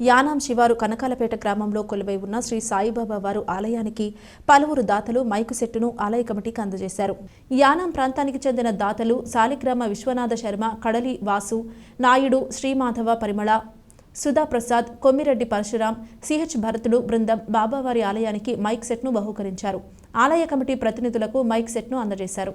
యానాం శివారు కనకాలపేట గ్రామంలో కొలువై ఉన్న శ్రీ సాయిబాబా వారు ఆలయానికి పలువురు దాతలు మైకు సెట్టును ఆలయ కమిటీకి అందజేశారు. యానాం ప్రాంతానికి చెందిన దాతలు సాలిగ్రామ విశ్వనాథ శర్మ కడలి వాసు నాయుడు శ్రీమాధవ పరిమళ సుధా ప్రసాద్ కొమ్మిరెడ్డి పరశురాం సిహెచ్ భరతుడు బృందం బాబావారి ఆలయానికి మైక్ సెట్ను బహూకరించారు. ఆలయ కమిటీ ప్రతినిధులకు మైక్ సెట్ను అందజేశారు.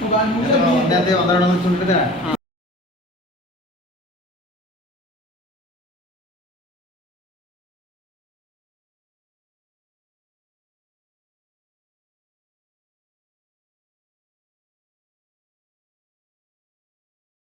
നേരത്തെ പന്ത്രണ്ട് മണിക്കൂറിട്ടാണ്